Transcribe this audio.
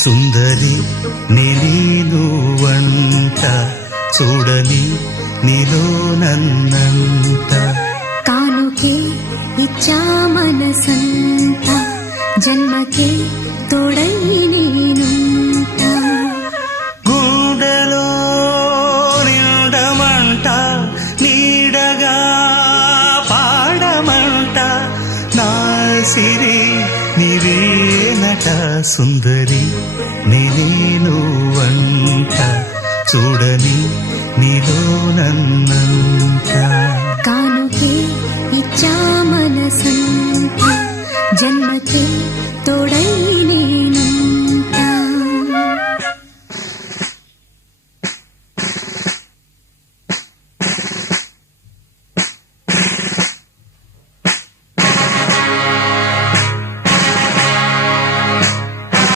సుందరి నేను వంట చూడని నీలో నన్నంత కానుకే ఇచ్చా మనసంత జన్మకే తోడై నేనుంట గుండెలో నిండమంట నీడగా పాడమంట నా సిరి నీవేనట సుందరి నేను వంట చూడని నీలో నన్నంత కానుకే ఇచ్చా మనసంత జన్మకే తోడై